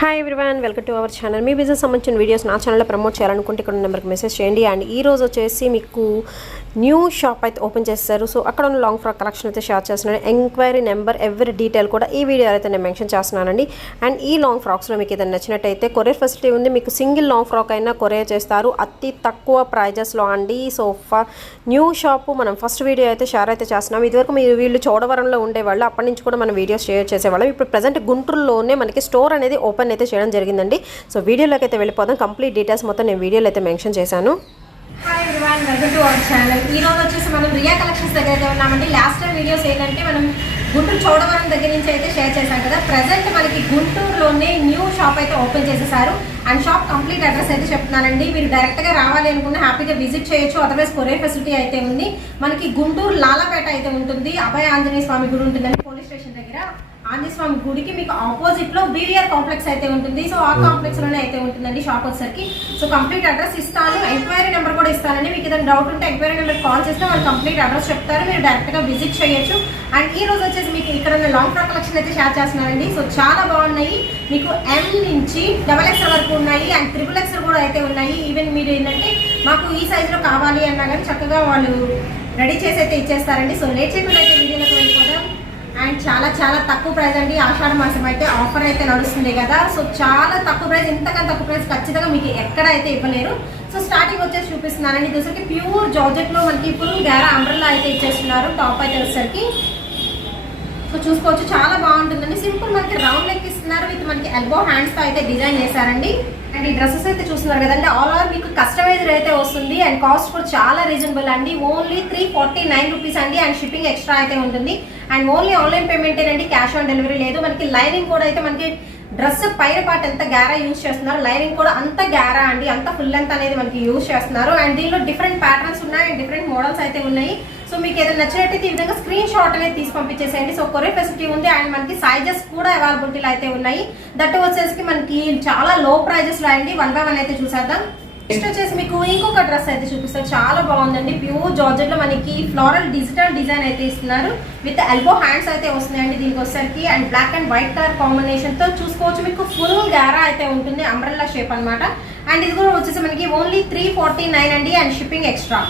Hi everyone, welcome to our channel. Me business సంబంధించిన videos నా ఛానల్లో ప్రమోట్ చేయాలనుకుంటే ఇక్కడ నెంబర్కి మెసేజ్ చేయండి. అండ్ ఈ రోజు వచ్చేసి మీకు న్యూ షాప్ అయితే ఓపెన్ చేస్తారు. సో అక్కడ ఉన్న లాంగ్ ఫ్రాక్ కలెక్షన్ అయితే షేర్ చేస్తున్నాను. ఎంక్వైరీ నెంబర్ ఎవ్రీ డీటెయిల్ కూడా ఈ వీడియో అయితే నేను మెన్షన్ చేస్తున్నానండి. అండ్ ఈ లాంగ్ ఫ్రాక్స్లో మీకు ఏదైనా నచ్చినట్టయితే కొరియర్ ఫెసిలిటీ ఉంది. మీకు సింగిల్ లాంగ్ ఫ్రాక్ అయినా కొరియర్ చేస్తారు అతి తక్కువ ప్రైజెస్లో అండి. సో న్యూ షాప్ మనం ఫస్ట్ వీడియో అయితే షేర్ అయితే చేస్తున్నాం. ఇదివరకు మీరు వీళ్ళు చోడవరంలో ఉండేవాళ్ళు, అప్పటి నుంచి కూడా మనం వీడియోస్ షేర్ చేసేవాళ్ళం. ఇప్పుడు ప్రజెంట్ గుంటూరులోనే మనకి స్టోర్ అనేది ఓపెన్ అయితే చేయడం జరిగిందండి. సో వీడియోలోకి అయితే వెళ్ళిపోదాం. కంప్లీట్ డీటెయిల్స్ మొత్తం నేను వీడియోలో అయితే మెన్షన్ చేశాను. Hi everyone, welcome to our channel. ఈ రోజు వచ్చేసి మనం రియా కలెక్షన్స్ దగ్గర అయితే ఉన్నామండి. లాస్ట్ టైం వీడియోస్ ఏంటంటే మనం గుంటూరు చౌడవరం దగ్గర నుంచి అయితే షేర్ చేశాం కదా. ప్రజెంట్ మనకి గుంటూరులోనే న్యూ షాప్ అయితే ఓపెన్ చేసేసారు. అండ్ షాప్ కంప్లీట్ అడ్రస్ అయితే చెప్తున్నానండి. మీరు డైరెక్ట్గా రావాలి అనుకున్న హ్యాపీగా విజిట్ చేయొచ్చు. అదర్వైజ్ కొరియర్ ఫెసిలిటీ అయితే ఉంది. మనకి గుంటూరు లాలాపేట అయితే ఉంటుంది. అభయ ఆంజనేయ స్వామి గుడి ఉంటుందండి పోలీస్ స్టేషన్ దగ్గర. ఆంజనేయ స్వామి గుడికి మీకు ఆపోజిట్ లో బీవీఆర్ కాంప్లెక్స్ అయితే ఉంటుంది. సో ఆ కాంప్లెక్స్ లోనే అయితే ఉంటుందండి షాప్ వచ్చేసరికి. సో కంప్లీట్ అడ్రస్ ఇస్తాను, ఎంక్వైరీ నెంబర్ కూడా ఇస్తానండి. మీకు ఏదైనా డౌట్ ఉంటే ఎంక్వైరీ నెంబర్ కాల్ చేస్తే వాళ్ళు కంప్లీట్ అడ్రస్ చెప్తారు. మీరు డైరెక్ట్ గా విజిట్ చేయొచ్చు. అండ్ ఈ రోజు వచ్చేసి మీకు ఇక్కడ లాంగ్ ఫ్రాక్ కలెక్షన్ అయితే షేర్ చేస్తున్నానండి. సో చాలా బాగున్నాయి. మీకు ఎం నుంచి XXL వరకు ఉన్నాయి. అండ్ XXL కూడా అయితే ఉన్నాయి. ఈవెన్ మీరు ఏంటంటే మాకు ఈ సైజ్ లో కావాలి అన్నా కానీ చక్కగా వాళ్ళు రెడీ చేసి అయితే ఇచ్చేస్తారండి. సో లేట్ చేయకుండా అయితే వీడియోలోకి వెళ్ళిపోదాం. అండ్ చాలా చాలా తక్కువ ప్రైస్ అండి. ఆషాఢ మాసం అయితే ఆఫర్ అయితే నడుస్తుంది కదా. సో చాలా తక్కువ ప్రైస్, ఇంతకన్నా తక్కువ ప్రైస్ ఖచ్చితంగా మీకు ఎక్కడ అయితే ఇవ్వలేరు. సో స్టార్టింగ్ వచ్చేసి చూపిస్తున్నానండి. ఇది వచ్చరికి ప్యూర్ జార్జెట్ లో మనకి ఫుల్ గ్యారా అంబ్రెల్లా అయితే ఇచ్చేస్తున్నారు. టాప్ అయితే వచ్చేసరికి సో చూసుకోవచ్చు, చాలా బాగుంటుందండి. సింపుల్ మనకి రౌండ్ నెక్ ఇస్తున్నారు. విత్ మనకి ఎల్బో హ్యాండ్స్ తో అయితే డిజైన్ చేశారండి. అండ్ ఈ డ్రెస్సెస్ అయితే చూస్తున్నారు కదండి, ఆల్ ఓవర్ మీకు కస్టమైజ్డ్ అయితే వస్తుంది. అండ్ కాస్ట్ కూడా చాలా రీజనబుల్ అండి. ఓన్లీ 349 రూపీస్ అండి. అండ్ షిప్పింగ్ ఎక్స్ట్రా అయితే ఉంటుంది. అండ్ ఓన్లీ ఆన్లైన్ పేమెంట్ అండి, క్యాష్ ఆన్ డెలివరీ లేదు. మనకి లైనింగ్ కూడా అయితే మనకి డ్రెస్ పైన పార్ట్ ఎంత గ్యారా యూజ్ చేస్తున్నారు, లైనింగ్ కూడా అంత గ్యారా అండి, అంత ఫుల్ లెంత్ అనేది మనకి యూజ్ చేస్తున్నారు. అండ్ దీనిలో డిఫరెంట్ ప్యాటర్న్స్ ఉన్నాయి అండ్ డిఫరెంట్ మోడల్స్ అయితే ఉన్నాయి. సో మీకు ఏదైనా నచ్చినట్టయితే ఈ విధంగా స్క్రీన్ షాట్ అనేది తీసి పంపించేసేయండి. సో కొరియర్ ఫెసిలిటీ ఉంది. అండ్ మనకి సైజెస్ కూడా అవైలబిలిటీలో అయితే ఉన్నాయి. దట్ వచ్చేసి మనకి చాలా లో ప్రైజెస్ లో అండి. 1 by 1 అయితే చూసేద్దాం. నెక్స్ట్ వచ్చేసి మీకు ఇంకొక డ్రెస్ అయితే చూపిస్తారు. చాలా బాగుందండి. ప్యూర్ జార్జెట్ లో మనకి ఫ్లోరల్ డిజిటల్ డిజైన్ అయితే ఇస్తున్నారు. విత్ ఎల్బో హ్యాండ్స్ అయితే వస్తున్నాయండి దీనికి వచ్చేసరికి. And black and white colour combination తో చూసుకోవచ్చు. మీకు ఫుల్ గారా అయితే ఉంటుంది, అంబ్రెల్లా షేప్ అనమాట. అండ్ ఇది కూడా వచ్చేసి మనకి ఓన్లీ 349 అండి. And shipping extra.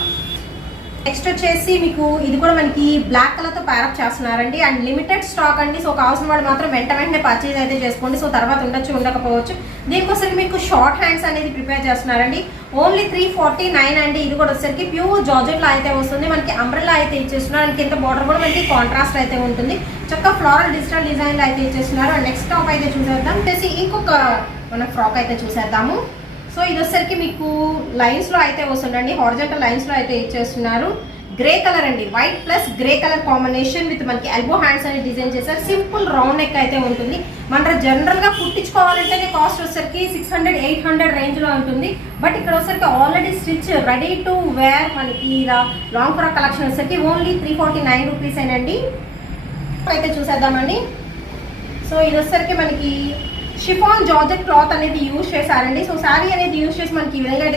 నెక్స్ట్ వచ్చేసి మీకు ఇది కూడా మనకి బ్లాక్ కలర్ తో ప్యారప్ చేస్తున్నారండి. అండ్ లిమిటెడ్ స్టాక్ అండి. సో కావాల్సిన వాళ్ళు మాత్రం వెంటనే పర్చేజ్ అయితే చేసుకోండి. సో తర్వాత ఉండొచ్చు, ఉండకపోవచ్చు. దీనికోసరికి మీకు షార్ట్ హ్యాండ్స్ అనేది ప్రిపేర్ చేస్తున్నారండి. ఓన్లీ 349 అండి. ఇది కూడా వచ్చేసరికి ప్యూర్ జార్జెట్ లో అయితే వస్తుంది. మనకి అంబ్రెల్లా అయితే ఇచ్చేస్తున్నారు. అండ్ కింద బార్డర్ కూడా మనకి కాంట్రాస్ట్ అయితే ఉంటుంది. చక్కగా ఫ్లోరల్ డిజిటల్ డిజైన్ లో అయితే ఇచ్చేస్తున్నారు. అండ్ నెక్స్ట్ టాప్ అయితే చూసేద్దాం. వచ్చేసి ఇంకొక మన ఫ్రాక్ అయితే చూసేద్దాము. సో ఇది వచ్చేసరికి మీకు లైన్స్ లో అయితే వస్తుందండి. హారిజాంటల్ లైన్స్ లో అయితే ఇచ్చేస్తున్నారు. గ్రే కలర్ అండి, white plus grey colour combination with మనకి ఎల్బో హ్యాండ్స్ అనేది డిజైన్ చేశారు. సింపుల్ రౌండ్ నెక్ అయితే ఉంటుంది. మన జనరల్ గా కుట్టించుకోవాలంటే కాస్ట్ వచ్చేసరికి 600-800 రేంజ్ లో ఉంటుంది. బట్ ఇక్కడ వచ్చేసరికి already stitch ready to wear మనకి లాంగ్ ఫ్రాక్ కలెక్షన్ వచ్చేసరికి ఓన్లీ 349 రూపీస్ ఏనండి. అయితే చూసేద్దామండి. సో ఇది వచ్చేసరికి మనకి షిఫాన్ జార్జెట్ క్లాత్ అనేది యూజ్ చేశారండి. సో శారీ అనేది యూజ్ చేసి మనకి ఈ విధంగా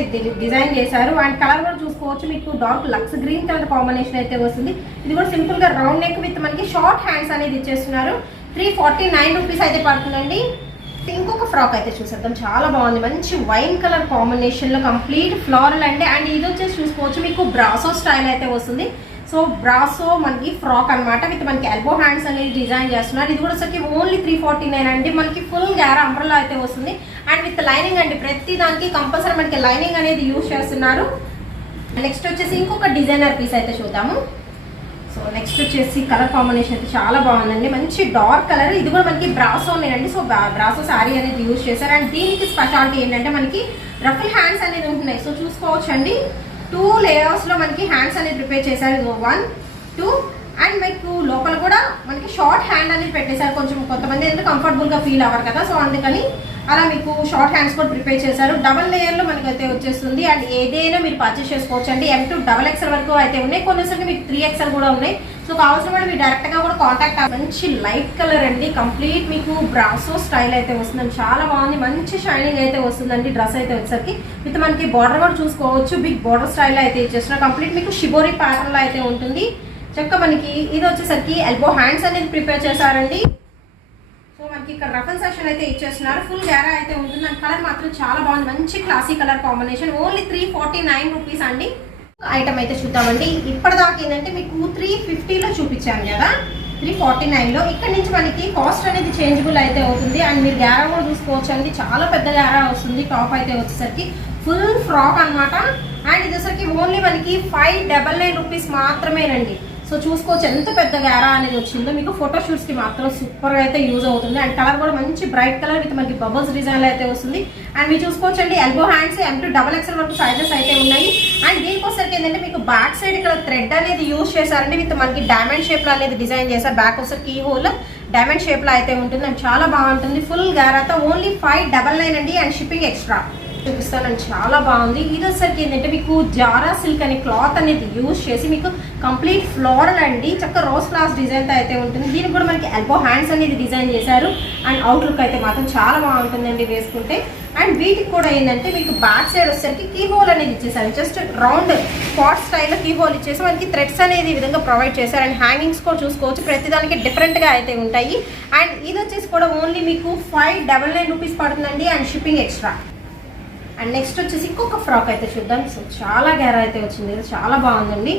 డిజైన్ చేశారు. అండ్ కలర్ కూడా చూసుకోవచ్చు, మీకు dark lux green colour combination అయితే వస్తుంది. ఇది కూడా సింపుల్ గా రౌండ్ నెక్ విత్ మనకి షార్ట్ హ్యాండ్స్ అనేది ఇచ్చేస్తున్నారు. 349 రూపీస్ అయితే పడుతుందండి. ఇంకొక ఫ్రాక్ అయితే చూసేద్దాం. చాలా బాగుంది, మంచి వైన్ కలర్ కాంబినేషన్ లో కంప్లీట్ ఫ్లోరల్ అండి. అండ్ ఇది వచ్చేసి చూసుకోవచ్చు, మీకు బ్రాసో స్టైల్ అయితే వస్తుంది. సో బ్రాసో మనకి ఫ్రాక్ అనమాట. విత్ మనకి ఎల్బో హ్యాండ్స్ అనేది డిజైన్ చేస్తున్నారు. ఇది కూడా వచ్చరికి ఓన్లీ 349 అండి. మనకి ఫుల్ గ్యారా అంబ్రెల్లా అయితే వస్తుంది. అండ్ విత్ లైనింగ్ అండి, ప్రతి దానికి కంపల్సరీ మనకి లైనింగ్ అనేది యూజ్ చేస్తున్నారు. నెక్స్ట్ వచ్చేసి ఇంకొక డిజైనర్ పీస్ అయితే చూద్దాము. సో నెక్స్ట్ వచ్చేసి కలర్ కాంబినేషన్ అయితే చాలా బాగుందండి. మంచి డార్క్ కలర్. ఇది కూడా మనకి బ్రాసోనేనండి. సో బ్రాసో శారీ అనేది యూజ్ చేశారు. అండ్ దీనికి స్పెషాలిటీ ఏంటంటే మనకి రఫుల్ హ్యాండ్స్ అనేది ఉంటున్నాయి. సో చూసుకోవచ్చు అండి, 2 లేయర్స్ లో మనకి హ్యాండ్స్ అనేది ప్రిపేర్ చేశారు. 1, 2 అండ్ మీకు లోపల కూడా మనకి షార్ట్ హ్యాండ్ అనేది పెట్టేశారు. కొంచెం కొంతమంది అయితే కంఫర్టబుల్ గా ఫీల్ అవ్వరు కదా, సో అందుకని అలా మీకు షార్ట్ హ్యాండ్స్ కూడా ప్రిపేర్ చేశారు. డబల్ లేయర్ లో మనకైతే వచ్చేస్తుంది. అండ్ ఏదైనా మీరు పర్చేస్ చేసుకోవచ్చు అండి. M2XXL వరకు అయితే ఉన్నాయి. కొన్నిసార్లు మీకు 3XL కూడా ఉన్నాయి. సో కావాల్సిన వాళ్ళు మీరు డైరెక్ట్ గా కూడా కాంటాక్ట్. మంచి లైట్ కలర్ అండి, కంప్లీట్ మీకు బ్రాసో స్టైల్ అయితే వస్తుందండి. చాలా బాగుంది, మంచి షైనింగ్ అయితే వస్తుందండి. డ్రెస్ అయితే వచ్చేసరికి విత్ మనకి బార్డర్ కూడా చూసుకోవచ్చు, బిగ్ బార్డర్ స్టైల్ అయితే ఇచ్చేస్తున్నారు. కంప్లీట్ మీకు షిబోరి ప్యాటర్న్ లో అయితే ఉంటుంది. చక్కగా మనకి ఇది వచ్చేసరికి ఎల్బో హ్యాండ్స్ అనేది ప్రిపేర్ చేశారండి. సో మనకి ఇక్కడ రఫల్ సెషన్ అయితే ఇచ్చేస్తున్నారు. ఫుల్ గ్యారా అయితే ఉంటుంది. అండ్ కలర్ మాత్రం చాలా బాగుంది, మంచి classy colour combination. Only 349 rupees అండి. ఐటమ్ అయితే చూద్దామండి. ఇప్పటిదాకా ఏంటంటే మీకు 350లో చూపించాను కదా, 349లో. ఇక్కడ నుంచి మనకి కాస్ట్ అనేది చేంజబుల్ అయితే అవుతుంది. అండ్ మీరు గ్యారా కూడా చూసుకోవచ్చు అండి, చాలా పెద్ద గ్యారా వస్తుంది. టాప్ అయితే వచ్చేసరికి ఫుల్ ఫ్రాక్ అనమాట. అండ్ ఇది వచ్చరికి ఓన్లీ మనకి 599 రూపీస్ మాత్రమేనండి. సో చూసుకోవచ్చు ఎంత పెద్ద గ్యారా అనేది వచ్చిందో. మీకు ఫోటోషూట్స్కి మాత్రం సూపర్గా అయితే యూజ్ అవుతుంది. అండ్ కలర్ కూడా మంచి బ్రైట్ కలర్ విత్ మనకి బబుల్స్ డిజైన్లో అయితే వస్తుంది. అండ్ మీరు చూసుకోవచ్చు అండి, ఎల్బో హ్యాండ్స్ M2 XXL వరకు సైజెస్ అయితే ఉన్నాయి. అండ్ దీనికోసరికి ఏంటంటే మీకు బ్యాక్ సైడ్ ఇక్కడ థ్రెడ్ అనేది యూజ్ చేశారండి. విత్ మనకి డైమండ్ షేప్లో అనేది డిజైన్ చేశారు. బ్యాక్ వచ్చేసరికి కీ హోల్ డైమండ్ షేప్లో అయితే ఉంటుంది. అండ్ చాలా బాగుంటుంది. ఫుల్ గ్యారాతో ఓన్లీ 599 అండి. అండ్ షిప్పింగ్ ఎక్స్ట్రా చూపిస్తానండి, చాలా బాగుంది. ఇది వచ్చేసరికి ఏంటంటే మీకు జారా సిల్క్ అనే క్లాత్ అనేది యూజ్ చేసి మీకు కంప్లీట్ ఫ్లోరల్ అండి, చక్కగా రోజ్ ఫ్లవర్స్ డిజైన్తో అయితే ఉంటుంది. దీనికి కూడా మనకి ఎల్బో హ్యాండ్స్ అనేది డిజైన్ చేశారు. అండ్ అవుట్లుక్ అయితే మాత్రం చాలా బాగుంటుందండి వేసుకుంటే. అండ్ వీటికి కూడా ఏంటంటే మీకు బ్యాక్ సైడ్ వచ్చేసరికి కీ హోల్ అనేది ఇచ్చేసారు. జస్ట్ రౌండ్ స్పాట్ స్టైల్లో కీ హోల్ ఇచ్చేసి మనకి థ్రెడ్స్ అనేది ఈ విధంగా ప్రొవైడ్ చేశారు. అండ్ హ్యాంగింగ్స్ కూడా చూసుకోవచ్చు, ప్రతిదానికి డిఫరెంట్గా అయితే ఉంటాయి. అండ్ ఇది వచ్చేసి కూడా ఓన్లీ మీకు 599 రూపీస్ పడుతుందండి. And shipping extra. And next వచ్చేసి ఇంకొక ఫ్రాక్ అయితే చూద్దాం. సో చాలా గ్యారా అయితే వచ్చింది, చాలా బాగుందండి.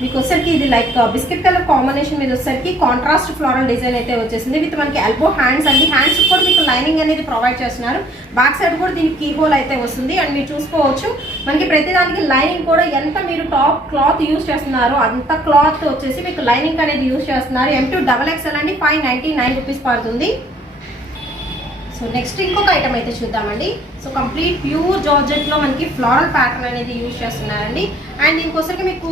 మీకు వచ్చేసరికి ఇది లైక్ బిస్కెట్ కలర్ కాంబినేషన్ మీద వచ్చేసరికి కాంట్రాస్ట్ ఫ్లోరల్ డిజైన్ అయితే వచ్చేసింది. విత్ మనకి ఎల్బో హ్యాండ్స్ అండి. హ్యాండ్స్ కూడా మీకు లైనింగ్ అనేది ప్రొవైడ్ చేస్తున్నారు. బ్యాక్ సైడ్ కూడా దీనికి కీ హోల్ అయితే వస్తుంది. అండ్ మీరు చూసుకోవచ్చు మనకి ప్రతిదానికి లైనింగ్ కూడా ఎంత మీరు టాప్ క్లాత్ యూజ్ చేస్తున్నారో అంత క్లాత్ వచ్చేసి మీకు లైనింగ్ అనేది యూజ్ చేస్తున్నారు. M2 XXL అండి, 599 రూపీస్ పడుతుంది. సో నెక్స్ట్ ఇంకొక ఐటమ్ అయితే చూద్దామండి. సో కంప్లీట్ ప్యూర్ జార్జెట్లో మనకి ఫ్లోరల్ ప్యాటర్న్ అనేది యూజ్ చేస్తున్నారండి. అండ్ దీనికోసరికి మీకు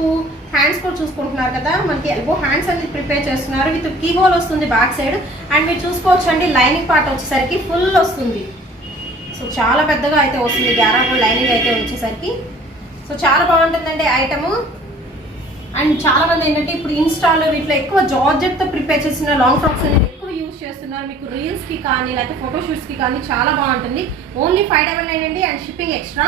హ్యాండ్స్ కూడా చూసుకుంటున్నారు కదా, మనకి ఎల్బో హ్యాండ్స్ అనేది ప్రిపేర్ చేస్తున్నారు. విత్ కీ హోల్ వస్తుంది బ్యాక్ సైడ్. అండ్ మీరు చూసుకోవచ్చు అండి, లైనింగ్ పార్ట్ వచ్చేసరికి ఫుల్ వస్తుంది. సో చాలా పెద్దగా అయితే వస్తుంది గ్యారా కూడా లైనింగ్ అయితే వచ్చేసరికి. సో చాలా బాగుంటుందండి ఐటము. అండ్ చాలా మంది ఏంటంటే ఇప్పుడు ఇన్స్టాలో వీటిలో ఎక్కువ జార్జెట్తో ప్రిపేర్ చేసిన లాంగ్ ఫ్రాక్స్ అనేది చేస్తున్నారు. మీకు రీల్స్ కి కానీ లేకపోతే ఫోటోషూట్స్ కి కానీ చాలా బాగుంటుంది. ఓన్లీ 599 అండి. And shipping extra.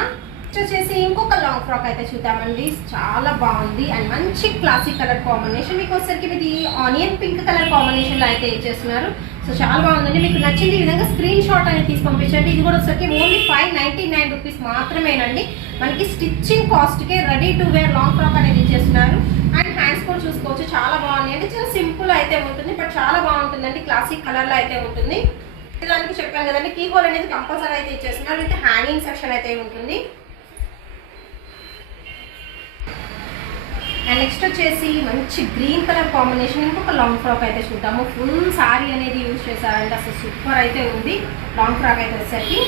వచ్చేసి ఇంకొక లాంగ్ ఫ్రాక్ అయితే చూద్దామండి. చాలా బాగుంది అండ్ మంచి క్లాసిక్ కలర్ కాంబినేషన్. మీకు వచ్చేసరికి ఇది ఆనియన్ పింక్ కలర్ కాంబినేషన్ లో అయితే ఇచ్చేస్తున్నారు. సో చాలా బాగుందండి. మీకు నచ్చింది ఈ విధంగా స్క్రీన్ షాట్ అనేది తీసి పంపించండి. ఇది కూడా వచ్చేసరికి ఓన్లీ 599 రూపీస్ మాత్రమేనండి. మనకి స్టిచ్చింగ్ కాస్ట్కే ready to wear long frock అనేది ఇచ్చేస్తున్నారు. అండ్ హ్యాండ్స్ కూడా చూసుకోవచ్చు, చాలా బాగున్నాయి అండి. చాలా సింపుల్ అయితే ఉంటుంది, బట్ చాలా బాగుంటుందండి. క్లాసిక్ కలర్ లో అయితే ఉంటుంది. దానికి చెప్పాను కదండి, కీ హోల్ అనేది కంపల్సరీ అయితే ఇచ్చేస్తున్నారు. విత్ హ్యాంగింగ్ సెక్షన్ అయితే ఉంటుంది. అండ్ నెక్స్ట్ వచ్చేసి మంచి గ్రీన్ కలర్ కాంబినేషన్ ఇంకొక లాంగ్ ఫ్రాక్ అయితే చూద్దాము. ఫుల్ సారీ అనేది యూజ్ చేశారంటే అసలు సూపర్ అయితే ఉంది. లాంగ్ ఫ్రాక్ అయితే వచ్చేసరికి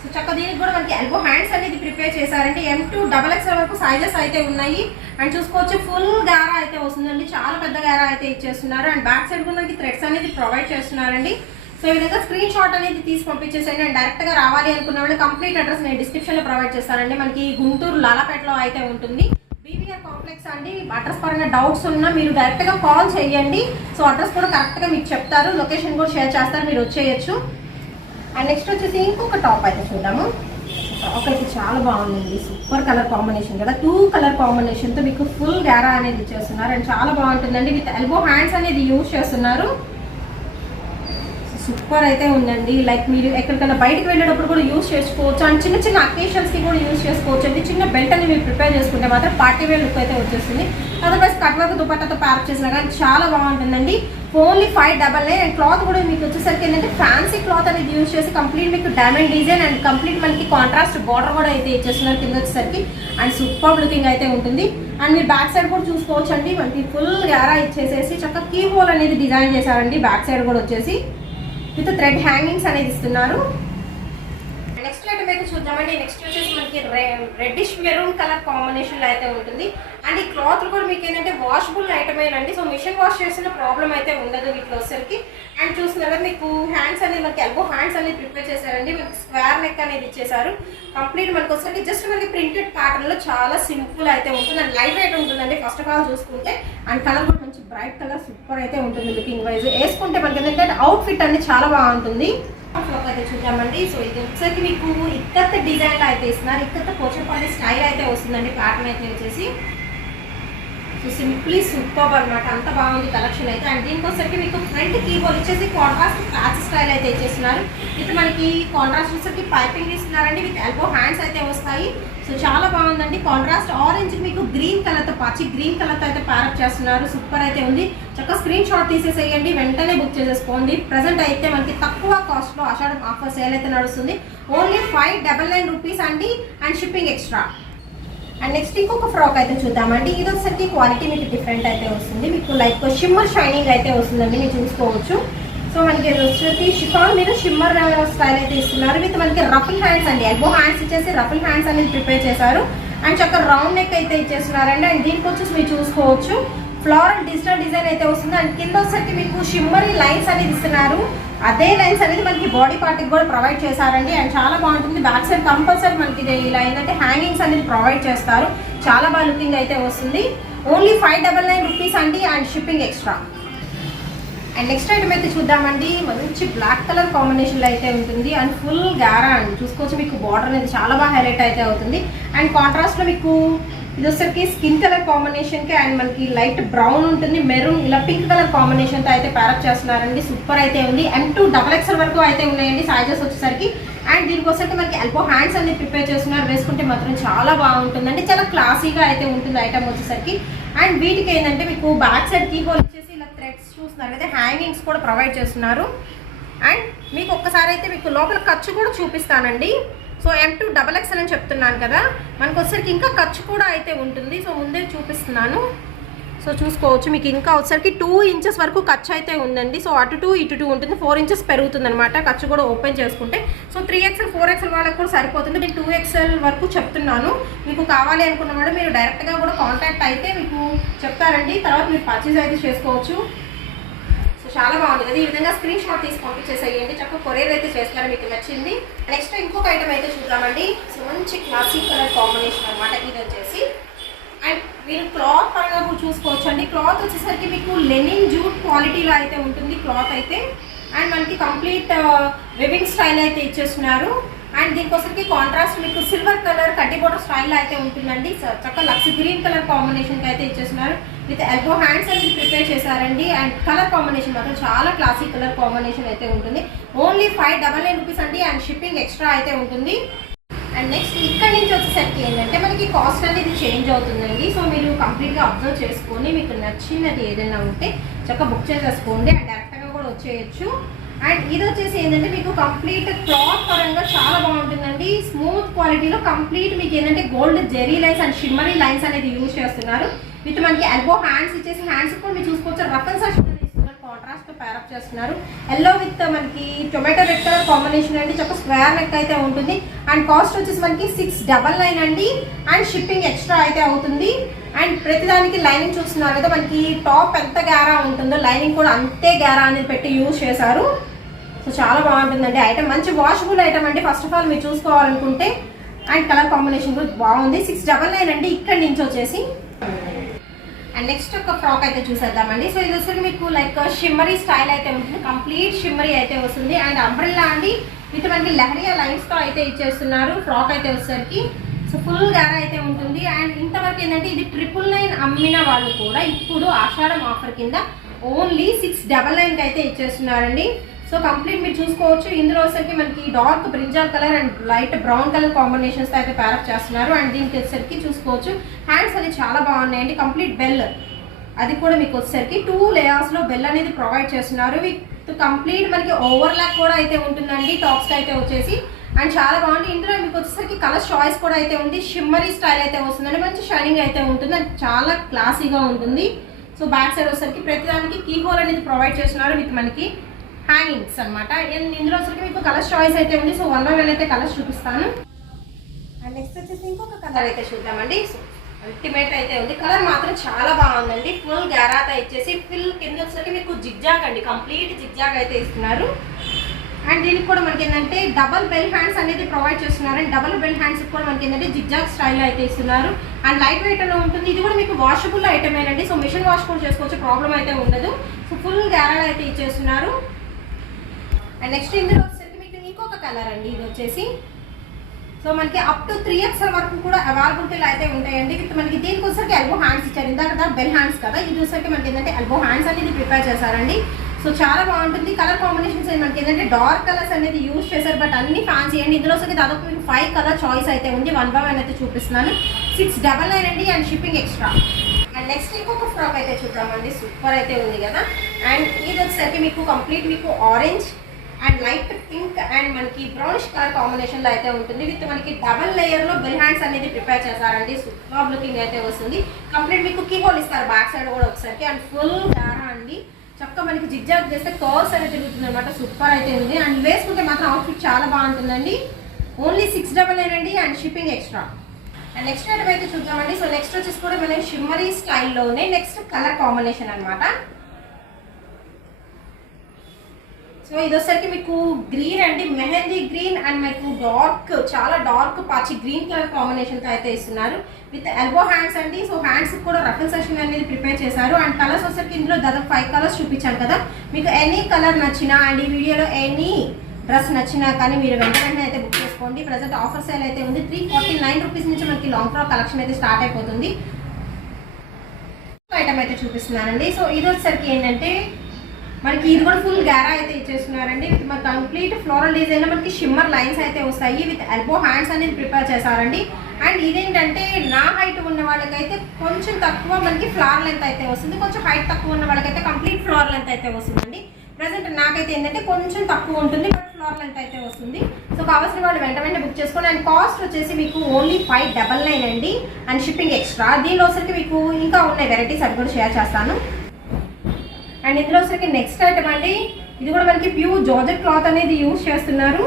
సో చక్కగా దీనికి కూడా మనకి ఎల్బో హ్యాండ్స్ అనేది ప్రిపేర్ చేశారంటే M2 XXL వరకు సైజెస్ అయితే ఉన్నాయి. అండ్ చూసుకోవచ్చు ఫుల్ గారా అయితే వస్తుందండి, చాలా పెద్ద గారా అయితే ఇచ్చేస్తున్నారు. అండ్ బ్యాక్ సైడ్ కూడా మనకి థ్రెడ్స్ అనేది ప్రొవైడ్ చేస్తున్నారండి. సో ఈ విధంగా స్క్రీన్ షాట్ అనేది తీసి పంపించేసేయండి. అండ్ డైరెక్ట్గా రావాలి అనుకున్న వాళ్ళు కంప్లీట్ అడ్రస్ నేను డిస్క్రిప్షన్లో ప్రొవైడ్ చేస్తానండి. మనకి గుంటూరు లాలాపేటలో అయితే ఉంటుంది. బీవీఆర్ కాంప్లెక్స్ అండి. అడ్రస్ పరంగా డౌట్స్ ఉన్నా మీరు డైరెక్ట్గా కాల్ చేయండి. సో అడ్రస్ కూడా కరెక్ట్గా మీకు చెప్తారు, లొకేషన్ కూడా షేర్ చేస్తారు, మీరు వచ్చేయచ్చు. అండ్ నెక్స్ట్ వచ్చేసి ఇంకొక టాప్ అయితే చూద్దాము. టాప్ అయితే చాలా బాగుందండి, సూపర్ కలర్ కాంబినేషన్ కదా. 2 కలర్ కాంబినేషన్తో మీకు ఫుల్ గారా అనేది ఇచ్చేస్తున్నారు. అండ్ చాలా బాగుంటుందండి. విత్ ఎల్బో హ్యాండ్స్ అనేది యూజ్ చేస్తున్నారు. సూపర్ అయితే ఉందండి. లైక్ మీరు ఎక్కడికైనా బయటకు వెళ్ళేటప్పుడు కూడా యూజ్ చేసుకోవచ్చు. అండ్ చిన్న చిన్న అకేషన్స్కి కూడా యూజ్ చేసుకోవచ్చు అండి. చిన్న బెల్ట్ అని మీరు ప్రిపేర్ చేసుకుంటే మాత్రం పార్టీ వేర్ లుక్ అయితే వచ్చేస్తుంది. అదర్వైజ్ కట్ వర్క్ దుపట్టాతో ప్యాక్ చేసినా కానీ చాలా బాగుంటుందండి. ఓన్లీ 599. అండ్ క్లాత్ కూడా మీకు వచ్చేసరికి ఏంటంటే ఫ్యాన్సీ క్లాత్ అనేది యూజ్ చేసి కంప్లీట్ మీకు డైమండ్ డిజైన్ అండ్ కంప్లీట్ మనకి కాంట్రాస్ట్ బార్డర్ కూడా అయితే ఇచ్చేస్తున్నారు కింద వచ్చేసరికి. అండ్ సూపర్ లుకింగ్ అయితే ఉంటుంది. అండ్ మీరు బ్యాక్ సైడ్ కూడా చూసుకోవచ్చు అండి. మనకి ఫుల్ గారా ఇచ్చేసేసి చక్కగా కీ హోల్ అనేది డిజైన్ చేశారండి. బ్యాక్ సైడ్ కూడా వచ్చేసి విత్ థ్రెడ్ హ్యాంగింగ్స్ అనేది ఇస్తున్నారు. నెక్స్ట్ ఐటమ్ అయితే చూద్దామండి. నెక్స్ట్ వచ్చేసి మనకి రెడ్డిష్ మెరూన్ కలర్ కాంబినేషన్లో అయితే ఉంటుంది. అండ్ ఈ క్లాత్ కూడా మీకు ఏంటంటే వాషబుల్ ఐటమేనండి. సో మిషన్ వాష్ చేసిన ప్రాబ్లం అయితే ఉండదు వీటిలో వచ్చేసరికి. అండ్ చూస్తున్నారు కదా మీకు హ్యాండ్స్ అనేది మనకి ఎల్బో హ్యాండ్స్ అనేది ప్రిపేర్ చేశారండి. మనకి స్క్వేర్ నెక్ అనేది ఇచ్చేసారు. కంప్లీట్ మనకి వచ్చేసరికి జస్ట్ మనకి ప్రింటెడ్ ప్యాటర్న్లో చాలా సింపుల్ అయితే ఉంటుంది. అండ్ లైట్ వెయిట్ ఉంటుందండి ఫస్ట్ ఆఫ్ ఆల్ చూసుకుంటే. అండ్ కలర్ కూడా మంచి బ్రైట్ కలర్ సూపర్ అయితే ఉంటుంది లుకింగ్ వైజ్. వేసుకుంటే మనకి ఏంటంటే అవుట్ ఫిట్ అనేది చాలా బాగుంటుంది. ఫ్రాక్ అయితే చూద్దామండి. సో ఇది వచ్చేసరికి మీకు ఇక్కత్త డిజైన్ అయితే ఇస్తున్నారు. ఇక్కత్త పోచంపల్లి స్టైల్ అయితే వస్తుందండి ప్యాటర్న్ అయితే వచ్చేసి. సో సింప్లీ సూపర్ అనమాట, అంత బాగుంది కలెక్షన్ అయితే. అండ్ దీనికోసరికి మీకు ఫ్రంట్ కీ హోల్ వచ్చేసి కాంట్రాస్ట్ ప్యాచ్ స్టైల్ అయితే ఇచ్చేస్తున్నారు. ఇది మనకి కాంట్రాస్ట్ వచ్చేసరికి పైపింగ్ ఇస్తున్నారండి, విత్ ఎల్బో హ్యాండ్స్ అయితే వస్తాయి. సో చాలా బాగుందండి. కాంట్రాస్ట్ ఆరెంజ్ మీకు గ్రీన్ కలర్తో పచ్చి గ్రీన్ కలర్తో అయితే ప్యారప్ చేస్తున్నారు. సూపర్ అయితే ఉంది. చక్కగా స్క్రీన్ షాట్ తీసేసేయండి, వెంటనే బుక్ చేసేసుకోండి. ప్రజెంట్ అయితే మనకి తక్కువ కాస్ట్లో ఆషాఢం ఆఫర్ సేల్ అయితే నడుస్తుంది. ఓన్లీ 599 రూపీస్ అండి, and shipping extra. And next ఇంకొక ఫ్రాక్ అయితే చూద్దామండి. ఇది వచ్చేసరికి క్వాలిటీ మీకు డిఫరెంట్ అయితే వస్తుంది, మీకు లైక్ షిమ్మర్ షైనింగ్ అయితే వస్తుందండి, మీరు చూసుకోవచ్చు. సో మనకి వచ్చేసి షిఫాన్ మీద షిమ్మర్ స్టైల్ అయితే ఇస్తున్నారు, విత్ మనకి రఫుల్ హ్యాండ్స్ అండి, ఎల్బో హ్యాండ్స్ ఇచ్చేసి రఫుల్ హ్యాండ్స్ అనేది ప్రిపేర్ చేశారు. అండ్ చక్కగా రౌండ్ నెక్ అయితే ఇచ్చేస్తున్నారండి. అండ్ దీనికి వచ్చేసి మీరు చూసుకోవచ్చు ఫ్లోరల్ డిజిటల్ డిజైన్ అయితే వస్తుంది. అండ్ కింద వచ్చేసరికి మీకు షిమ్మరీ లైన్స్ అనేది ఇస్తున్నారు, అదే లైన్స్ అనేది మనకి బాడీ పార్ట్కి కూడా ప్రొవైడ్ చేశారండి. అండ్ చాలా బాగుంటుంది. బ్యాక్ సైడ్ కంపల్సరీ మనకి ఇలా ఏంటంటే హ్యాంగింగ్స్ అనేది ప్రొవైడ్ చేస్తారు, చాలా బాగా లుకింగ్ అయితే వస్తుంది. ఓన్లీ 599 రూపీస్ అండి, and shipping extra. And next item అయితే చూద్దామండి. మంచి బ్లాక్ కలర్ కాంబినేషన్లో అయితే ఉంటుంది, అండ్ ఫుల్ గారా అండి, చూసుకోవచ్చు. మీకు బార్డర్ అనేది చాలా బాగా హైలైట్ అయితే అవుతుంది. అండ్ కాంట్రాస్ట్లో మీకు ఇది వచ్చరికి స్కిన్ కలర్ కాంబినేషన్కి అండ్ మనకి లైట్ బ్రౌన్ ఉంటుంది, మెరూన్ ఇలా పింక్ కలర్ కాంబినేషన్తో అయితే ప్యారప్ చేస్తున్నారండి. సూపర్ అయితే ఉంది. M2 XXL వరకు అయితే ఉన్నాయండి సైజెస్ వచ్చేసరికి. అండ్ దీనికోసరికి మనకి ఎల్బో హ్యాండ్స్ అనేది ప్రిపేర్ చేస్తున్నారు, వేసుకుంటే మాత్రం చాలా బాగుంటుందండి, చాలా క్లాసీగా అయితే ఉంటుంది ఐటమ్ వచ్చేసరికి. అండ్ వీటికి ఏంటంటే మీకు బ్యాక్ సైడ్ కీ హోల్ వచ్చేసి ఇలా థ్రెడ్స్ చూస్తున్నారు కదా, హ్యాంగింగ్స్ కూడా ప్రొవైడ్ చేస్తున్నారు. అండ్ మీకు ఒక్కసారి అయితే మీకు లోపల ఖర్చు కూడా చూపిస్తానండి. సో M2 XXL అని చెప్తున్నాను కదా, మనకు వచ్చేసరికి ఇంకా ఖర్చు కూడా అయితే ఉంటుంది. సో ముందే చూపిస్తున్నాను, సో చూసుకోవచ్చు. మీకు ఇంకా వచ్చేసరికి 2 ఇంచెస్ వరకు ఖర్చు అయితే ఉందండి. సో అటు 2 ఇటు 2 ఉంటుంది, 4 ఇంచెస్ పెరుగుతుంది అనమాట ఖర్చు కూడా ఓపెన్ చేసుకుంటే. సో 3XL 4XL వాళ్ళకి కూడా సరిపోతుంది. నేను 2XL వరకు చెప్తున్నాను, మీకు కావాలి అనుకున్న వాడు మీరు డైరెక్ట్గా కూడా కాంటాక్ట్ అయితే మీకు చెప్తారండి, తర్వాత మీరు పర్చేజ్ అయితే చేసుకోవచ్చు. చాలా బాగుంది కదా, ఈ విధంగా స్క్రీన్ షాట్ తీసి పంపించేసేయండి, చక్కగా కొరియర్ అయితే చేస్తారు మీకు నచ్చింది. నెక్స్ట్ ఇంకొక ఐటమ్ అయితే చూద్దామండి. సో మంచి క్లాసిక్ కలర్ కాంబినేషన్ అనమాట ఇది వచ్చేసి. అండ్ మీరు క్లాత్ పరంగా కూడా చూసుకోవచ్చు అండి. క్లాత్ వచ్చేసరికి మీకు లెనిన్ జూట్ క్వాలిటీలో అయితే ఉంటుంది క్లాత్ అయితే. అండ్ మనకి కంప్లీట్ వెవింగ్ స్టైల్ అయితే ఇచ్చేస్తున్నారు. అండ్ దీనికోసరికి కాంట్రాస్ట్ మీకు సిల్వర్ కలర్ కడ్డీ బోర్డర్ స్టైల్ అయితే ఉంటుందండి. చక్కగా లక్స్ గ్రీన్ కలర్ కాంబినేషన్కి అయితే ఇచ్చేస్తున్నారు, విత్ ఎల్బో హ్యాండ్స్ అనేది ప్రిపేర్ చేశారండి. అండ్ కలర్ కాంబినేషన్ మాత్రం చాలా క్లాసిక్ కలర్ కాంబినేషన్ అయితే ఉంటుంది. ఓన్లీ 599 రూపీస్ అండి, అండ్ షిప్పింగ్ ఎక్స్ట్రా అయితే ఉంటుంది. అండ్ నెక్స్ట్ ఇక్కడ నుంచి వచ్చేసరికి ఏంటంటే మనకి కాస్ట్ అనేది చేంజ్ అవుతుందండి. సో మీరు కంప్లీట్గా అబ్జర్వ్ చేసుకొని మీకు నచ్చినది ఏదైనా ఉంటే చక్కగా బుక్ చేసేసుకోండి, అండ్ డైరెక్ట్గా కూడా వచ్చేయచ్చు. అండ్ ఇది వచ్చేసి ఏంటంటే మీకు కంప్లీట్ క్లాత్ పరంగా చాలా బాగుంటుందండి, స్మూత్ క్వాలిటీలో కంప్లీట్ మీకు ఏంటంటే gold zari lines and shimmery lines అనేది యూజ్ చేస్తున్నారు, విత్ మనకి ఎల్బో హ్యాండ్స్ ఇచ్చేసి హ్యాండ్స్ కూడా మీరు చూసుకోవచ్చు రఫన్ సెషన్ ఇస్తున్నారు, కాంట్రాస్ట్ ప్యారప్ చేస్తున్నారు. ఎల్లో విత్ మనకి టొమాటో రెడ్ కలర్ కాంబినేషన్ అండి, చక్క స్క్వేర్ నెక్ అయితే ఉంటుంది. అండ్ కాస్ట్ వచ్చేసి మనకి 699 అండి, అండ్ షిప్పింగ్ ఎక్స్ట్రా అయితే అవుతుంది. అండ్ ప్రతిదానికి లైనింగ్ చూస్తున్నారు కదా, మనకి టాప్ ఎంత గ్యారా ఉంటుందో లైనింగ్ కూడా అంతే గ్యారా అనేది పెట్టి యూజ్ చేశారు. సో చాలా బాగుంటుందండి ఐటమ్, మంచి వాషబుల్ ఐటమ్ అండి ఫస్ట్ ఆఫ్ ఆల్ మీరు చూసుకోవాలనుకుంటే. అండ్ కలర్ కాంబినేషన్ కూడా బాగుంది. 699 అండి ఇక్కడ నుంచి వచ్చేసి. అండ్ నెక్స్ట్ ఒక ఫ్రాక్ అయితే చూసేద్దామండి. సో ఇది వచ్చేసి మీకు లైక్ షిమ్మరీ స్టైల్ అయితే ఉంటుంది, కంప్లీట్ షిమ్మరీ అయితే వస్తుంది. అండ్ అంబ్రెల్లా అండి విత్ మనకి లహరియా లైన్స్తో అయితే ఇచ్చేస్తున్నారు. ఫ్రాక్ అయితే వచ్చేసరికి సో ఫుల్ గారా అయితే ఉంటుంది. అండ్ ఇంతవరకు ఏంటంటే ఇది 999 అమ్మిన వాళ్ళు కూడా ఇప్పుడు ఆషాఢం ఆఫర్ కింద ఓన్లీ 699కి అయితే ఇచ్చేస్తున్నారండి. సో కంప్లీట్ మీరు చూసుకోవచ్చు. ఇందులో వచ్చేసరికి మనకి dark brinjal colour and light brown colour కాంబినేషన్స్తో అయితే ప్యారప్ చేస్తున్నారు. అండ్ దీనికి వచ్చేసరికి చూసుకోవచ్చు హ్యాండ్స్ అనేది చాలా బాగున్నాయండి. కంప్లీట్ బెల్ అది కూడా మీకు వచ్చేసరికి 2 లేయర్స్లో బెల్ అనేది ప్రొవైడ్ చేస్తున్నారు, విత్ కంప్లీట్ మనకి ఓవర్లాక్ కూడా అయితే ఉంటుందండి టాప్స్ అయితే వచ్చేసి. అండ్ చాలా బాగుంది. ఇందులో మీకు వచ్చేసరికి కలర్ చాయిస్ కూడా అయితే ఉంది, షిమ్మరీ స్టైల్ అయితే వస్తుందండి, మంచి షైనింగ్ అయితే ఉంటుంది, అండ్ చాలా క్లాసీగా ఉంటుంది. సో బ్యాక్ సైడ్ వచ్చేసరికి ప్రతిదానికి కీ హోల్ అనేది ప్రొవైడ్ చేస్తున్నారు, విత్ మనకి హ్యాంగింగ్స్ అనమాట. ఇందులో వచ్చరికి మీకు కలర్ చాయిస్ అయితే ఉంది. సో 1 by 1 అయితే కలర్స్ చూపిస్తాను. అండ్ నెక్స్ట్ వచ్చేసి ఇంకొక కలర్ అయితే చూద్దామండి. సో అల్టిమేట్ అయితే ఉంది, కలర్ మాత్రం చాలా బాగుందండి. ఫుల్ గ్యారాత ఇచ్చేసి ఫుల్ కింద వచ్చేసరికి మీకు జిగ్జాగ్ అండి, కంప్లీట్ జిగ్జాగ్ అయితే ఇస్తున్నారు. అండ్ దీనికి కూడా మనకి ఏంటంటే డబల్ బెల్ హ్యాండ్స్ అనేది ప్రొవైడ్ చేస్తున్నారు. అండ్ డబల్ బెల్ హ్యాండ్స్ కూడా మనకి ఏంటంటే జిగ్జాగ్ స్టైల్లో అయితే ఇస్తున్నారు. అండ్ లైట్ వెయిట్ లో ఉంటుంది. ఇది కూడా మీకు వాషబుల్ ఐటమ్ ఏనండి, సో మిషన్ వాష్ కూడా చేసుకోవచ్చు, ప్రాబ్లం అయితే ఉండదు. సో ఫుల్ గ్యారా అయితే ఇచ్చేస్తున్నారు. అండ్ నెక్స్ట్ ఇందులో వచ్చేసరికి మీకు ఇంకొక కలర్ అండి, ఇది వచ్చేసి సో మనకి అప్ టు 3XL వరకు కూడా అవైలబిలిటీలో అయితే ఉంటాయండి. విత్ మనకి దీనికి వచ్చేసరికి ఎల్బో హ్యాండ్స్ ఇచ్చారు. ఇందాక బెల్ హ్యాండ్స్ కదా, ఇది వచ్చేసరికి మనకి ఏంటంటే ఎల్బో హ్యాండ్స్ అనేది ప్రిపేర్ చేశారండి. సో చాలా బాగుంటుంది. కలర్ కాంబినేషన్స్ మనకి ఏంటంటే డార్క్ కలర్స్ అనేది యూజ్ చేశారు, బట్ అన్ని ఫ్యాన్సీ అండి. ఇందులో వచ్చి దాదాపు మీకు 5 కలర్ చాయిస్ అయితే ఉంది. 1 by 1 అయితే చూపిస్తున్నాను. 699 అండి and shipping extra. And next ఇంకొక ఫ్రాక్ అయితే చూద్దామండి. సూపర్ అయితే ఉంది కదా. అండ్ ఇది వచ్చేసరికి మీకు కంప్లీట్ మీకు orange and light pink and మనకి బ్రౌనిష్ కలర్ కాంబినేషన్లో అయితే ఉంటుంది. విత్ మనకి డబల్ లేయర్లో బెల్ హ్యాండ్స్ అనేది ప్రిపేర్ చేశారండి. సూపర్ లుకింగ్ అయితే వస్తుంది. కంప్లీట్ మీకు కీ హోల్ ఇస్తారు బ్యాక్ సైడ్ కూడా వచ్చేసరికి. అండ్ ఫుల్ గారా అండి, చక్కగా మనకి జిగ్జాగ్ చేస్తే కర్వ్స్ అనేది తిరుగుతుంది అనమాట. సూపర్ అయితే ఉంది. అండ్ వేసుకుంటే మాత్రం అవుట్ఫిట్ చాలా బాగుంటుందండి. ఓన్లీ 699 అండి and shipping extra. And next item అయితే చూద్దామండి. సో నెక్స్ట్ వచ్చేసి కూడా మనం షిమ్మరీ స్టైల్లోనే నెక్స్ట్ కలర్ కాంబినేషన్ అనమాట. సో ఇది వచ్చేసరికి మీకు గ్రీన్ అండి, మెహందీ గ్రీన్ అండ్ మీకు డార్క్, చాలా డార్క్ పాచి గ్రీన్ కలర్ కాంబినేషన్తో అయితే ఇస్తున్నారు. విత్ ఎల్బో హ్యాండ్స్ అండి. సో హ్యాండ్స్ కూడా రఫల్ సెషన్ అనేది ప్రిపేర్ చేశారు. అండ్ కలర్స్ వచ్చేసరికి ఇందులో దాదాపు 5 కలర్స్ చూపించాను కదా. మీకు ఎనీ కలర్ నచ్చినా అండ్ ఈ వీడియోలో ఎనీ డ్రెస్ నచ్చినా కానీ మీరు వెంటనే అయితే బుక్ చేసుకోండి. ప్రజెంట్ ఆఫర్ సేల్ అయితే ఉంది. 349 రూపీస్ నుంచి మనకి లాంగ్ ఫ్రాక్ కలెక్షన్ అయితే స్టార్ట్ అయిపోతుంది. ఐటమ్ అయితే చూపిస్తున్నానండి. సో ఇది వచ్చేసరికి ఏంటంటే మనకి ఇది కూడా ఫుల్ గారా అయితే ఇచ్చేస్తున్నారండి. విత్ మన కంప్లీట్ ఫ్లోరల్ డిజైన్లో మనకి షిమ్మర్ లైన్స్ అయితే వస్తాయి. విత్ ఎల్బో హ్యాండ్స్ అనేది ప్రిపేర్ చేశారండి. అండ్ ఇదేంటంటే నా హైట్ ఉన్న వాళ్ళకైతే కొంచెం తక్కువ మనకి ఫ్లవర్ లెంత్ అయితే వస్తుంది. కొంచెం హైట్ తక్కువ ఉన్న వాళ్ళకైతే కంప్లీట్ ఫ్లవర్ లెంత్ అయితే వస్తుందండి. ప్రజెంట్ నాకైతే ఏంటంటే కొంచెం తక్కువ ఉంటుంది, బట్ ఫ్లవర్ లెంత్ అయితే వస్తుంది. సో కావాల్సిన వాళ్ళు వెంటనే బుక్ చేసుకోండి. అండ్ కాస్ట్ వచ్చేసి మీకు ఓన్లీ 599 అండి అండ్ షిప్పింగ్ ఎక్స్ట్రా. దీనిలో వచ్చరికి మీకు ఇంకా ఉన్నాయి వెరైటీస్, అది కూడా షేర్ చేస్తాను. అండ్ ఇందులో వచ్చరికి నెక్స్ట్ ఐటమ్ అండి. ఇది కూడా మనకి ప్యూర్ జార్జెట్ క్లాత్ అనేది యూజ్ చేస్తున్నారు.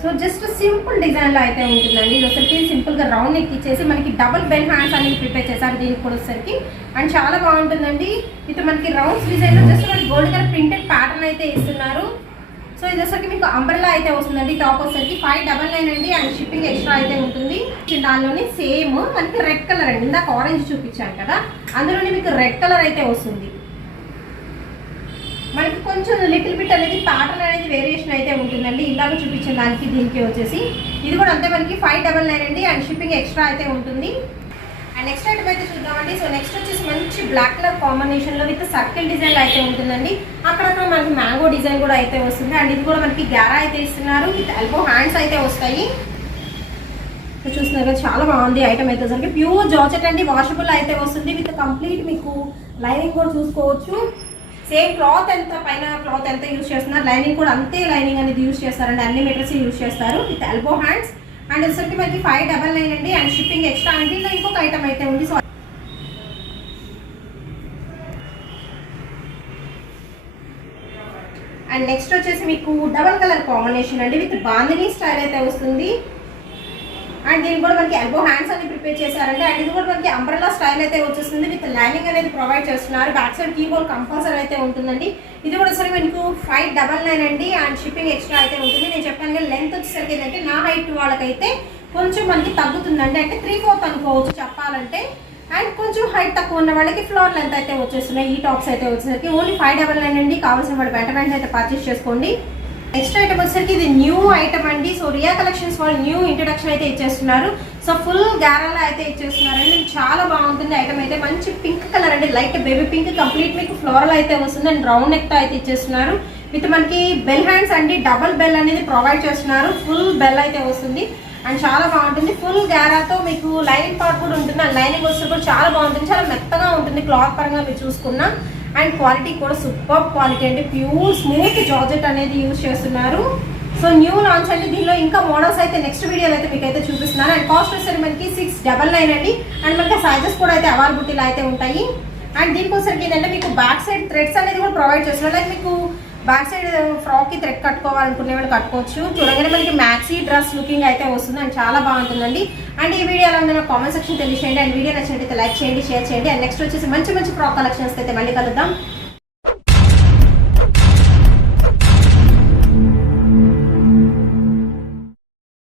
సో జస్ట్ సింపుల్ డిజైన్లో అయితే ఉంటుందండి. ఇది వచ్చరికి సింపుల్గా రౌండ్ నెక్ ఇచ్చేసి మనకి డబుల్ బెల్ హ్యాండ్స్ అనేది ప్రిపేర్ చేశారు దీనికి కూడా వచ్చరికి. అండ్ చాలా బాగుంటుందండి. ఇది మనకి రౌండ్స్ డిజైన్లో జస్ట్ మనకి గోల్డ్ కలర్ ప్రింటెడ్ ప్యాటర్న్ అయితే ఇస్తున్నారు. సో ఇది వచ్చరికి మీకు అంబ్రెల్లా అయితే వస్తుందండి. టాప్ వచ్చరికి 599 అండి అండ్ షిప్పింగ్ ఎక్స్ట్రా అయితే ఉంటుంది. దానిలోనే సేమ్ మనకి రెడ్ కలర్ అండి, ఇందాక ఆరెంజ్ చూపించాను కదా, అందులోనే మీకు రెడ్ కలర్ అయితే వస్తుంది. మనకి కొంచెం లిటిల్ బిట్ అనేది ప్యాటర్న్ అనేది వేరియేషన్ అయితే ఉంటుందండి. ఇందాక చూపించిన దానికి దీనికి వచ్చేసి ఇది కూడా అంతే మనకి 599 అండి అండ్ షిప్పింగ్ ఎక్స్ట్రా అయితే ఉంటుంది. అండ్ నెక్స్ట్ ఐటమ్ అయితే చూద్దామండి. సో నెక్స్ట్ వచ్చేసి మంచి బ్లాక్ కలర్ కాంబినేషన్లో విత్ సర్కిల్ డిజైన్లో అయితే ఉంటుందండి. అక్కడక్కడ మనకి మ్యాంగో డిజైన్ కూడా అయితే వస్తుంది. అండ్ ఇది కూడా మనకి గారా అయితే ఇస్తున్నారు. విత్ ఎల్బో హ్యాండ్స్ అయితే వస్తాయి. చూస్తున్నారు కదా, చాలా బాగుంది ఐటమ్ అయితే. సరికి ప్యూర్ జార్జెట్ అండి, వాషబుల్ అయితే వస్తుంది. విత్ కంప్లీట్ మీకు లైనింగ్ కూడా చూసుకోవచ్చు. సేమ్ క్లాత్ ఎంత పైన క్లాత్ ఎంత యూజ్ చేస్తున్నారు, లైనింగ్ కూడా అంతే లైనింగ్ అనేది యూజ్ చేస్తారండి. అన్ని మీటర్స్ యూజ్ చేస్తారు విత్ ఎల్బో హ్యాండ్స్. అండ్ వచ్చేసరికి మనకి 599 అండి అండ్ షిప్పింగ్ ఎక్స్ట్రా అండి. దీనిలో ఇంకొక ఐటమ్ అయితే ఉంది. సో అండ్ నెక్స్ట్ వచ్చేసి మీకు డబల్ కలర్ కాంబినేషన్ అండి విత్ బాందినీ స్టైల్ అయితే వస్తుంది. అండ్ దీనికి కూడా మనకి ఎల్బో హ్యాండ్స్ అనేది ప్రిపేర్ చేశారండి. అండ్ ఇది కూడా మనకి అంబ్రెల్లా స్టైల్ అయితే వచ్చేస్తుంది. విత్ లైనింగ్ అనేది ప్రొవైడ్ చేస్తున్నారు. Back side keyhole compulsory అయితే ఉంటుందండి. ఇది కూడా సరే మనకు 599 అండి అండ్ షిప్పింగ్ ఎక్స్ట్రా అయితే ఉంటుంది. నేను చెప్పాను కదా, లెంత్ వచ్చేసరికి ఏంటంటే నా హైట్ వాళ్ళకైతే కొంచెం మనకి తగ్గుతుందండి, అంటే 3/4 అనుకోవచ్చు చెప్పాలంటే. అండ్ కొంచెం హైట్ తక్కువ ఉన్న వాళ్ళకి ఫ్లోర్ లెంత్ అయితే వచ్చేస్తున్నాయి. ఈ టాప్స్ అయితే వచ్చేసరికి ఓన్లీ 599 అండి. కావాల్సిన వాళ్ళు వెంటనే అయితే పర్చేస్ చేసుకోండి. నెక్స్ట్ ఐటమ్ వచ్చేసరికి ఇది న్యూ ఐటమ్ అండి. సో రియా కలెక్షన్స్ వాళ్ళు న్యూ ఇంట్రడక్షన్ అయితే ఇచ్చేస్తున్నారు. సో ఫుల్ గారాలో అయితే ఇచ్చేస్తున్నారండి. చాలా బాగుంటుంది ఐటమ్ అయితే. మంచి పింక్ కలర్ అండి, లైట్ బేబీ పింక్, కంప్లీట్ మీకు ఫ్లోరల్ అయితే వస్తుంది. అండ్ రౌండ్ నెక్ అయితే ఇచ్చేస్తున్నారు. విత్ మనకి బెల్ హ్యాండ్స్ అండి, డబల్ బెల్ అనేది ప్రొవైడ్ చేస్తున్నారు. ఫుల్ బెల్ అయితే వస్తుంది అండ్ చాలా బాగుంటుంది. ఫుల్ గారాతో మీకు లైనింగ్ పార్ట్ కూడా ఉంటుంది. అండ్ లైనింగ్ వస్తే కూడా చాలా బాగుంటుంది, చాలా మెత్తగా ఉంటుంది క్లాత్ పరంగా మీరు చూసుకున్నా. అండ్ క్వాలిటీ కూడా సూపర్ క్వాలిటీ అండి. ప్యూర్ స్మూత్ జార్జెట్ అనేది యూజ్ చేస్తున్నారు. సో న్యూ లాంచ్ అండి. దీనిలో ఇంకా మోడల్స్ అయితే నెక్స్ట్ వీడియోలో అయితే మీకు అయితే చూపిస్తున్నారు. అండ్ కాస్ట్ వచ్చేసరికి మనకి 699 అండి. అండ్ మనకి సైజెస్ కూడా అయితే అవైలబిలిటీలో అయితే ఉంటాయి. అండ్ దీనికోసరికి ఏంటంటే మీకు బ్యాక్ సైడ్ థ్రెడ్స్ అనేది కూడా ప్రొవైడ్ చేస్తున్నారు. లైక్ మీకు బ్యాక్ సైడ్ ఫ్రాక్కి థ్రెడ్ కట్టుకోవాలనుకునే వాళ్ళు కట్టుకోవచ్చు. చూడగానే మనకి మ్యాక్సీ డ్రెస్ లుకింగ్ అయితే వస్తుంది అండ్ చాలా బాగుంటుందండి. అండ్ ఈ వీడియో ఎలా ఉందో కామెంట్ సెక్షన్ తెలియజేయండి. అండ్ వీడియో నచ్చినట్లయితే లైక్ చేయండి, షేర్ చేయండి. అండ్ నెక్స్ట్ వచ్చేసి మంచి మంచి ఫ్రాక్ కలెక్షన్స్ అయితే మళ్ళీ కలుద్దాం.